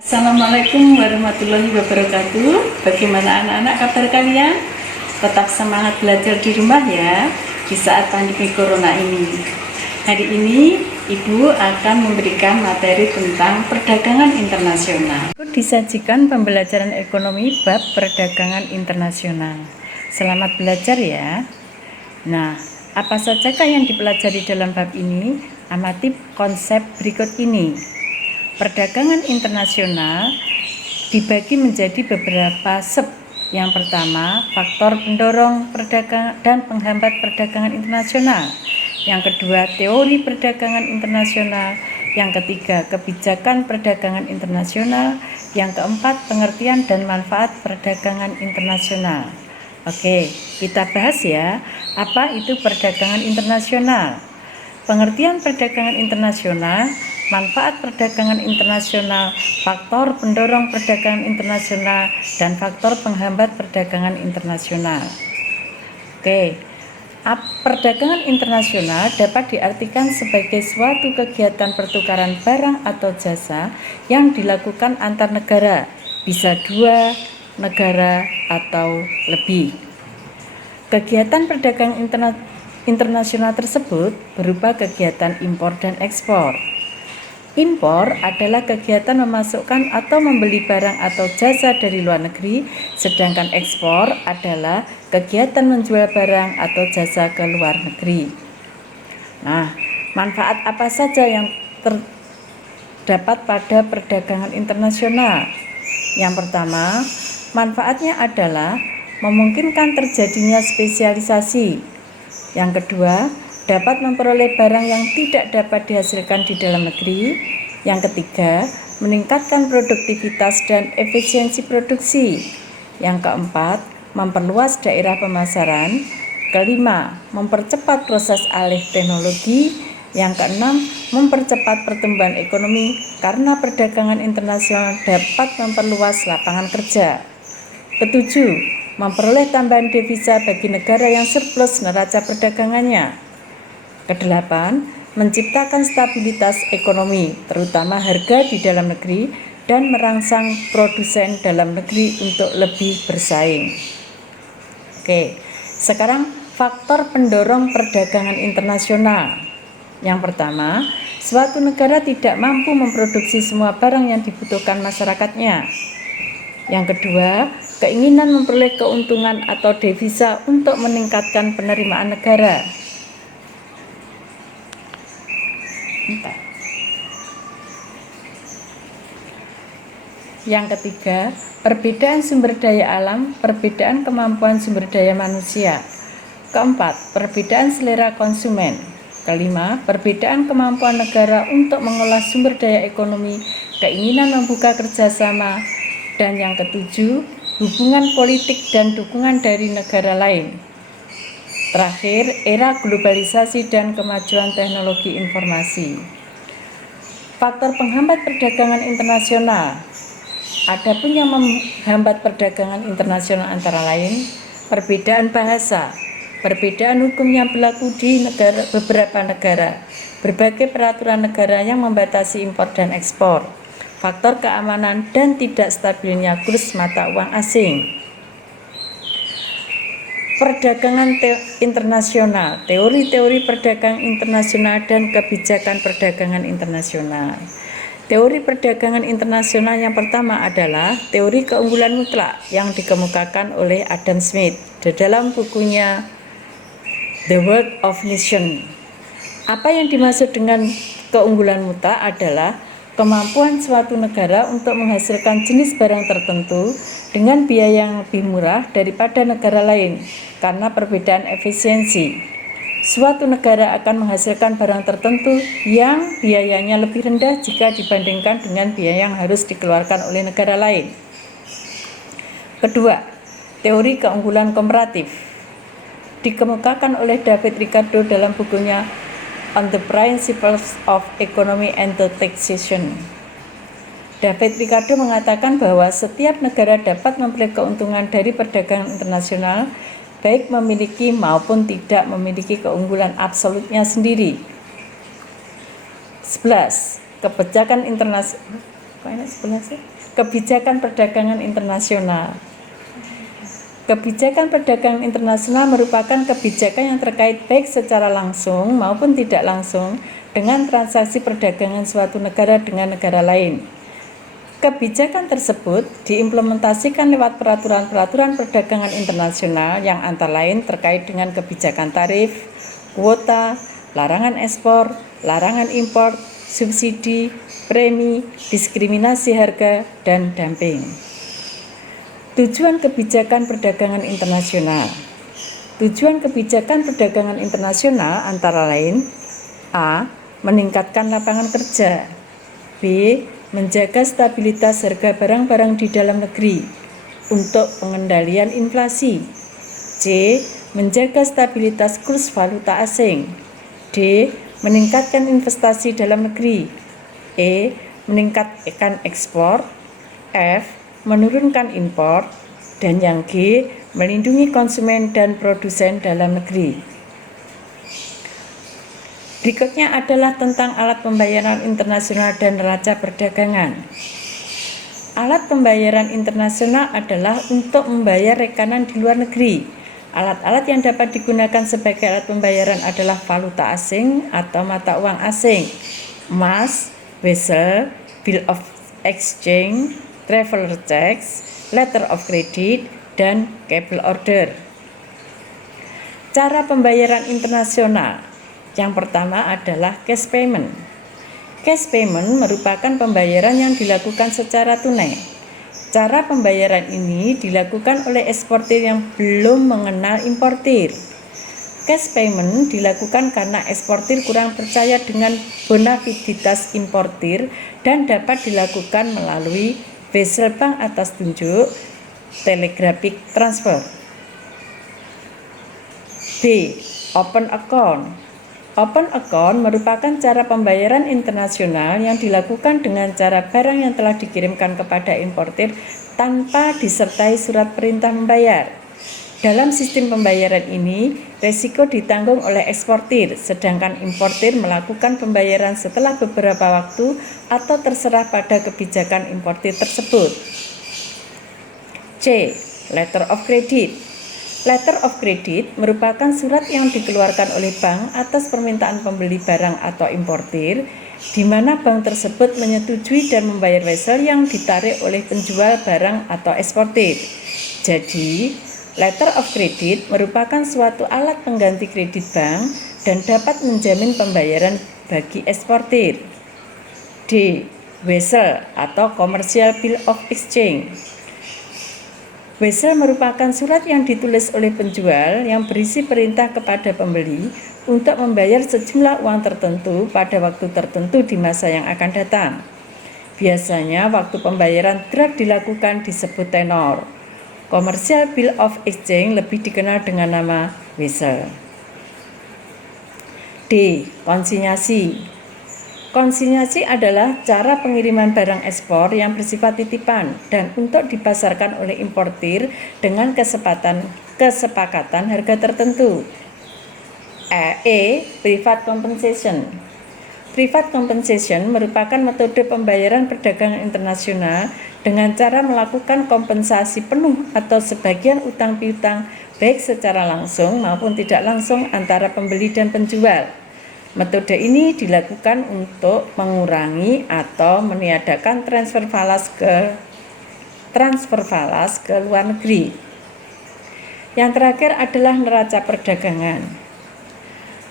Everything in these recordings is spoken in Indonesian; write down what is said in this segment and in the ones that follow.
Assalamualaikum warahmatullahi wabarakatuh. Bagaimana anak-anak kabar kalian? Tetap semangat belajar di rumah ya di saat pandemi corona ini. Hari ini Ibu akan memberikan materi tentang perdagangan internasional. Disajikan pembelajaran ekonomi bab perdagangan internasional. Selamat belajar ya. Nah, apa sajakah yang dipelajari dalam bab ini? Amati konsep berikut ini. Perdagangan internasional dibagi menjadi beberapa sub. Yang pertama, faktor pendorong perdagangan dan penghambat perdagangan internasional. Yang kedua, teori perdagangan internasional. Yang ketiga, kebijakan perdagangan internasional. Yang keempat, pengertian dan manfaat perdagangan internasional. Oke, kita bahas ya, apa itu perdagangan internasional. Pengertian perdagangan internasional, manfaat perdagangan internasional, faktor pendorong perdagangan internasional, dan faktor penghambat perdagangan internasional. Oke, perdagangan internasional dapat diartikan sebagai suatu kegiatan pertukaran barang atau jasa yang dilakukan antar negara, bisa dua negara atau lebih. Kegiatan perdagangan internasional tersebut berupa kegiatan impor dan ekspor. Impor adalah kegiatan memasukkan atau membeli barang atau jasa dari luar negeri, sedangkan ekspor adalah kegiatan menjual barang atau jasa ke luar negeri. Nah, manfaat apa saja yang terdapat pada perdagangan internasional? Yang pertama, manfaatnya adalah memungkinkan terjadinya spesialisasi. Yang kedua, dapat memperoleh barang yang tidak dapat dihasilkan di dalam negeri. Yang ketiga, meningkatkan produktivitas dan efisiensi produksi. Yang keempat, memperluas daerah pemasaran. Kelima, mempercepat proses alih teknologi. Yang keenam, mempercepat pertumbuhan ekonomi karena perdagangan internasional dapat memperluas lapangan kerja. Ketujuh, memperoleh tambahan devisa bagi negara yang surplus neraca perdagangannya. Kedelapan, menciptakan stabilitas ekonomi, terutama harga di dalam negeri, dan merangsang produsen dalam negeri untuk lebih bersaing. Oke, sekarang faktor pendorong perdagangan internasional. Yang pertama, suatu negara tidak mampu memproduksi semua barang yang dibutuhkan masyarakatnya. Yang kedua, keinginan memperoleh keuntungan atau devisa untuk meningkatkan penerimaan negara. Yang ketiga, perbedaan sumber daya alam, perbedaan kemampuan sumber daya manusia. Keempat, perbedaan selera konsumen. Kelima, perbedaan kemampuan negara untuk mengolah sumber daya ekonomi, keinginan membuka kerjasama. Dan yang ketujuh, hubungan politik dan dukungan dari negara lain. Terakhir, era globalisasi dan kemajuan teknologi informasi. Faktor penghambat perdagangan internasional. Adapun yang menghambat perdagangan internasional antara lain perbedaan bahasa, perbedaan hukum yang berlaku di beberapa negara, berbagai peraturan negara yang membatasi impor dan ekspor, faktor keamanan dan tidak stabilnya kurs mata uang asing. Perdagangan internasional, teori-teori perdagangan internasional dan kebijakan perdagangan internasional. Teori perdagangan internasional yang pertama adalah teori keunggulan mutlak yang dikemukakan oleh Adam Smith di dalam bukunya The World of Nations. Apa yang dimaksud dengan keunggulan mutlak adalah kemampuan suatu negara untuk menghasilkan jenis barang tertentu dengan biaya yang lebih murah daripada negara lain karena perbedaan efisiensi. Suatu negara akan menghasilkan barang tertentu yang biayanya lebih rendah jika dibandingkan dengan biaya yang harus dikeluarkan oleh negara lain. Kedua, teori keunggulan komparatif dikemukakan oleh David Ricardo dalam bukunya On the Principles of Economy and Taxation. David Ricardo mengatakan bahwa setiap negara dapat memperoleh keuntungan dari perdagangan internasional, baik memiliki maupun tidak memiliki keunggulan absolutnya sendiri. 11. Kebijakan internasional Kok enak sebelah sih? Kebijakan perdagangan internasional. Kebijakan perdagangan internasional merupakan kebijakan yang terkait baik secara langsung maupun tidak langsung dengan transaksi perdagangan suatu negara dengan negara lain. Kebijakan tersebut diimplementasikan lewat peraturan-peraturan perdagangan internasional yang antara lain terkait dengan kebijakan tarif, kuota, larangan ekspor, larangan impor, subsidi, premi, diskriminasi harga, dan dumping. Tujuan kebijakan perdagangan internasional. Tujuan kebijakan perdagangan internasional antara lain: A. Meningkatkan lapangan kerja. B. Menjaga stabilitas harga barang-barang di dalam negeri untuk pengendalian inflasi. C. Menjaga stabilitas kurs valuta asing. D. Meningkatkan investasi dalam negeri. E. Meningkatkan ekspor. F. Menurunkan impor. Dan yang G. Melindungi konsumen dan produsen dalam negeri. Berikutnya adalah tentang alat pembayaran internasional dan neraca perdagangan. Alat pembayaran internasional adalah untuk membayar rekanan di luar negeri. Alat-alat yang dapat digunakan sebagai alat pembayaran adalah valuta asing atau mata uang asing, emas, vessel, bill of exchange, traveler checks, letter of credit, dan cable order. Cara pembayaran internasional. Yang pertama adalah cash payment. Cash payment merupakan pembayaran yang dilakukan secara tunai. Cara pembayaran ini dilakukan oleh eksportir yang belum mengenal importir. Cash payment dilakukan karena eksportir kurang percaya dengan bonafiditas importir dan dapat dilakukan melalui vessel bank atas tunjuk, telegraphic transfer. B. Open account. Open account merupakan cara pembayaran internasional yang dilakukan dengan cara barang yang telah dikirimkan kepada importir tanpa disertai surat perintah membayar. Dalam sistem pembayaran ini, resiko ditanggung oleh eksportir, sedangkan importir melakukan pembayaran setelah beberapa waktu atau terserah pada kebijakan importir tersebut. C. Letter of credit. Letter of credit merupakan surat yang dikeluarkan oleh bank atas permintaan pembeli barang atau importir, di mana bank tersebut menyetujui dan membayar vessel yang ditarik oleh penjual barang atau eksportir. Jadi, letter of credit merupakan suatu alat pengganti kredit bank dan dapat menjamin pembayaran bagi eksportir. D. Vessel atau commercial bill of exchange. Vessel merupakan surat yang ditulis oleh penjual yang berisi perintah kepada pembeli untuk membayar sejumlah uang tertentu pada waktu tertentu di masa yang akan datang. Biasanya waktu pembayaran draft dilakukan disebut tenor. Commercial bill of exchange lebih dikenal dengan nama vessel. D. Konsinyasi. Konsinyasi adalah cara pengiriman barang ekspor yang bersifat titipan dan untuk dipasarkan oleh importir dengan kesepakatan harga tertentu. E. Private compensation. Private compensation merupakan metode pembayaran perdagangan internasional dengan cara melakukan kompensasi penuh atau sebagian utang piutang baik secara langsung maupun tidak langsung antara pembeli dan penjual. Metode ini dilakukan untuk mengurangi atau meniadakan transfer falas ke luar negeri. Yang terakhir adalah neraca perdagangan.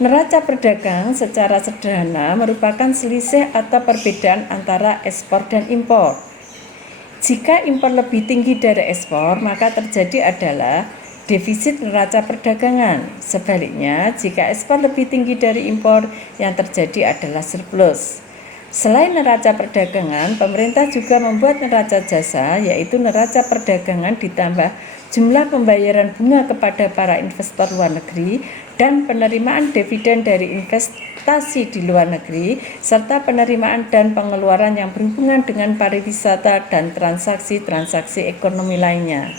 Neraca perdagangan secara sederhana merupakan selisih atau perbedaan antara ekspor dan impor. Jika impor lebih tinggi dari ekspor, maka terjadi adalah defisit neraca perdagangan. Sebaliknya, jika ekspor lebih tinggi dari impor, yang terjadi adalah surplus. Selain neraca perdagangan, pemerintah juga membuat neraca jasa, yaitu neraca perdagangan ditambah jumlah pembayaran bunga kepada para investor luar negeri dan penerimaan dividen dari investasi di luar negeri, serta penerimaan dan pengeluaran yang berhubungan dengan pariwisata dan transaksi-transaksi ekonomi lainnya.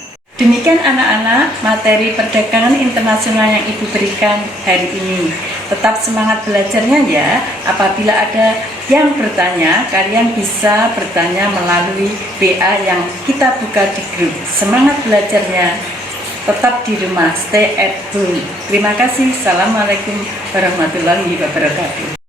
Demikian anak-anak materi perdagangan internasional yang Ibu berikan hari ini. Tetap semangat belajarnya ya. Apabila ada Yang bertanya, kalian bisa bertanya melalui WA yang kita buka di grup. Semangat belajarnya, tetap di rumah, stay at home. Terima kasih. Assalamualaikum warahmatullahi wabarakatuh.